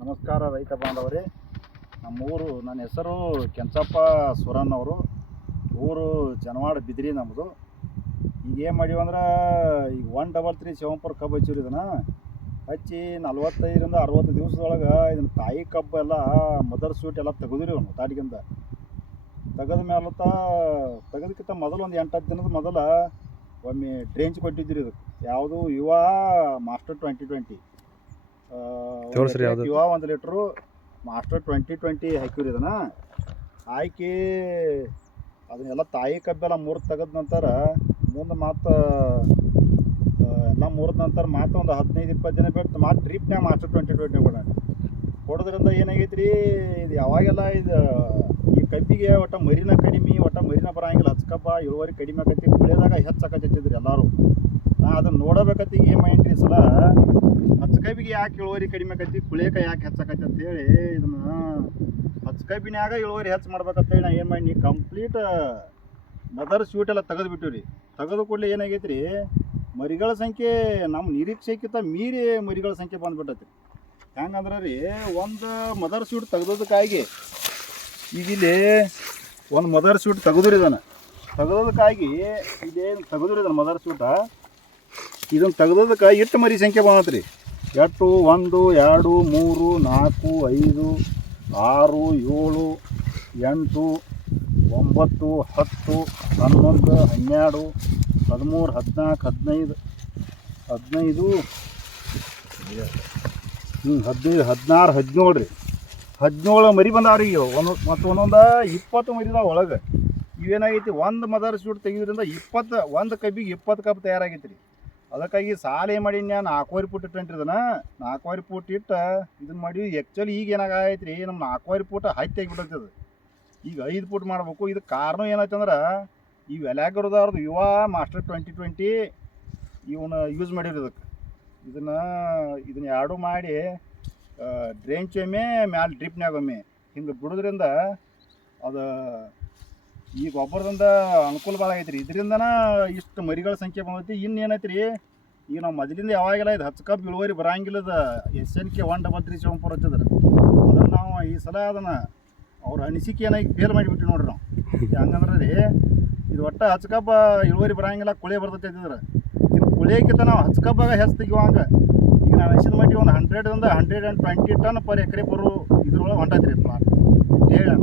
ನಮಸ್ಕಾರ ರೈತ ಬಾಂಧವರೇ. ನಮ್ಮೂರು, ನನ್ನ ಹೆಸರು ಕೆಂಚಪ್ಪ ಸುರನ್ ಅವರು. ಊರು ಜನವಾಡ ಬಿದ್ರಿ ನಮ್ಮದು. ಈಗ ಏನು ಮಾಡೀವಿ ಅಂದ್ರೆ ಈಗ 133 ಶಿವಂಪುರ ಕಬ್ಬು ಹಚ್ಚಿರಿ. ಇದನ್ನು ಹಚ್ಚಿ 45 ರಿಂದ 60 ದಿವಸದೊಳಗೆ ಇದನ್ನು ತಾಯಿ ಕಬ್ಬು ಎಲ್ಲ ಮದರ್ ಸ್ವೀಟ್ ಎಲ್ಲ ತೆಗೆದ್ರಿ. ಅವನು ತಾಟಿಗಿಂತ ತೆಗೆದ ಮೇಲೆ ತೆಗೆದಕ್ಕಿಂತ ಮೊದಲು ಒಂದು 8-10 ದಿನದ ಮೊದಲ ಒಮ್ಮೆ ಡ್ರೇಂಚ್ ಕೊಟ್ಟಿದ್ದೀರಿ. ಇದಕ್ಕೆ ಯಾವುದು ಯುವ ಮಾಸ್ಟರ್ 2020 ಯುವ 1 ಲೀಟ್ರು ಮಾಸ್ಟರ್ 2020 ಹಾಕಿವ್ರಿ. ಇದನ್ನು ಹಾಕಿ ಅದನ್ನೆಲ್ಲ ತಾಯಿ ಕಬ್ಬೆಲ್ಲ ಮುರಿದು ತೆಗೆದ ನಂತರ ಮುಂದೆ ಮತ್ತು ಎಲ್ಲ ಮುರಿದ ನಂತರ ಮತ್ತು ಒಂದು 15-20 ದಿನ ಬಿಟ್ಟು ಮತ್ತು ಡ್ರಿಪ್ನಾಗ ಮಾಸ್ಟರ್ 2020 ಕೊಡೋದ್ರಿಂದ ಏನಾಗೈತೆ ರೀ, ಇದು ಯಾವಾಗೆಲ್ಲ ಇದು ಈ ಕಬ್ಬಿಗೆ ಒಟ್ಟು ಮರಿನ ಕಡಿಮೆ, ಒಟ್ಟು ಮರಿನ ಬರೋಂಗಿಲ್ಲ. ಹಚ್ಕಬ್ಬ ಇಳುವರಿ ಕಡಿಮೆ ಆಕೈತಿ, ಕುಳಿಯೋದಾಗ ಹೆಚ್ಚಾಕತ್ತಿದ್ರಿ ಎಲ್ಲರೂ. ನಾ ಅದನ್ನು ನೋಡಬೇಕತ್ತಿ ಈಗ ಏನು ಮಾಡೀನಿ ರೀ ಸಲ, ಹಚ್ಕಬ್ಬಿಗೆ ಯಾಕೆ ಇಳುವರಿ ಕಡಿಮೆ ಆಕೈತಿ, ಕುಳಿಯೋಕೆ ಯಾಕೆ ಹೆಚ್ಚಾಕೈತಿ ಅಂತೇಳಿ ಇದನ್ನು ಹಚ್ಕಬ್ಬಿನ್ಯಾಗ ಇಳುವರಿ ಹೆಚ್ಚು ಮಾಡ್ಬೇಕಂತೇಳಿ ನಾ ಏನು ಮಾಡೀನಿ, ಕಂಪ್ಲೀಟ್ ಮದರ್ ಸ್ವೀಟ್ ಎಲ್ಲ ತೆಗೆದುಬಿಟ್ಟಿವಿ ರೀ. ತೆಗೆದು ಕೂಡಲೇ ಏನಾಗೈತೆ ರೀ, ಮರಿಗಳ ಸಂಖ್ಯೆ ನಮ್ಮ ನಿರೀಕ್ಷೆಕ್ಕಿಂತ ಮೀರಿ ಮರಿಗಳ ಸಂಖ್ಯೆ ಬಂದುಬಿಟ್ಟೈತಿ. ಹೆಂಗಂದ್ರೆ ರೀ, ಒಂದು ಮದರ್ ಸ್ವೀಟ್ ತೆಗೆದೋದಕ್ಕಾಗಿ ಈಗ ಇಲ್ಲಿ ಒಂದು ಮದರ್ ಸ್ವೀಟ್ ತೆಗೆದ್ರಿ. ಇದನ್ನು ತೆಗೆದೋದಕ್ಕಾಗಿ ಇದೇನು ತೆಗೆದ್ರಿ ಇದನ್ನು ಮದರ್ ಸ್ವೀಟ, ಇದನ್ನು ತೆಗೆದೋದಕ್ಕೆ ಎಷ್ಟು ಮರಿ ಸಂಖ್ಯೆ ಬಂದತ್ರಿ. 8 1 2 3 4 5 6 7 8 9 10 11 12 13 14 15 16 17 ರೀ. 17 ಮರಿ ಬಂದಾವ್ರಿ. ಮತ್ತು ಒಂದೊಂದು 20 ಮರಿದಾವ ಒಳಗೆ. ಇವೇನಾಗೈತಿ, ಒಂದು ಮದರ್ ಸ್ವೀಟ್ ತೆಗಿಯೋದ್ರಿಂದ 20 ಒಂದು ಕಬ್ಬಿಗೆ 20 ಕಬ್ಬು ತಯಾರಾಗೈತಿ ರೀ. ಅದಕ್ಕಾಗಿ ಸಾಲ ಏನು ಮಾಡೀನಿ, ನಾನು 4 ಫೂಟ್ ಇಟ್ಟೇನ್ರಿ. ಇದನ್ನು 4 ಫೂಟ್ ಇಟ್ಟು ಇದನ್ನು ಮಾಡಿ ಆ್ಯಕ್ಚುಲಿ ಈಗ ಏನಾಗೈತೆ ರೀ, ನಮ್ಮ 4 ಫೂಟ್ ಹೈಟ್ ತೆಗಿಬಿಟ್ಟೈತದ. ಈಗ 5 ಫೂಟ್ ಮಾಡ್ಬೇಕು. ಇದಕ್ಕೆ ಕಾರಣ ಏನಾಯ್ತು ಅಂದ್ರೆ, ಈ ವ್ಯಾಲ್ಯಾಗರದವ್ರದ್ದು ಯುವ ಮಾಸ್ಟರ್ 2020 ಇವನ್ನ ಯೂಸ್ ಮಾಡಿರಿ. ಇದನ್ನು ಎರಡು ಮಾಡಿ ಡ್ರೇಂಚ್ ಒಮ್ಮೆ ಮ್ಯಾಲೆ ಡ್ರಿಪ್ನಾಗ ಒಮ್ಮೆ ಹಿಂಗೆ ಬಿಡೋದ್ರಿಂದ ಅದು ಈ ಗೊಬ್ಬರದಿಂದ ಅನುಕೂಲ ಭಾಳ ಆಗೈತೆ ರೀ. ಇದರಿಂದನ ಇಷ್ಟು ಮರಿಗಳ ಸಂಖ್ಯೆ ಬಂದೈತಿ. ಇನ್ನೇನೈತೆ ರೀ, ಈಗ ನಾವು ಮೊದಲಿಂದ ಯಾವಾಗೆಲ್ಲ ಇದು 10 ಕಬ್ಬು ಇಳುವರಿ ಬರೋಂಗಿಲ್ಲದ SNK 133 ಶಿವಂಪುರ ಹಚ್ಚಿದ್ರೆ ಅದನ್ನು ನಾವು ಈ ಸಲ ಅದನ್ನು ಅವ್ರ ಅನಿಸಿಕೆ ಏನಾಗಿ ಫೇಲ್ ಮಾಡಿಬಿಟ್ಟು ನೋಡ್ರಿ ನಾವು. ಹಂಗಂದ್ರೆ ರೀ, ಇದು ಒಟ್ಟು 10 ಕಬ್ಬು ಇಳುವರಿ ಬರೋಂಗಿಲ್ಲ, ಕುಳೆ ಬರ್ತೈತೆ ಅಂತಿದ್ರೆ ಇನ್ನು ಕುಳಿಯಕ್ಕಿಂತ ನಾವು 10 ಕಬ್ಬಾಗ ಹೆಚ್ಚು ತೆಗಿಯುವಂಗೆ ಈಗ ನಾನು ಅನಿಸಿದ ಮಟ್ಟಿಗೆ ಒಂದು 100 ರಿಂದ 120 ಟನ್ ಪರ್ ಎಕರೆ ಬರೋ ಇದ್ರೊಳಗೆ ಹೊಂಟೈತೆ ರೀ ಪ್ಲಾಟ್ ಹೇಳಿ.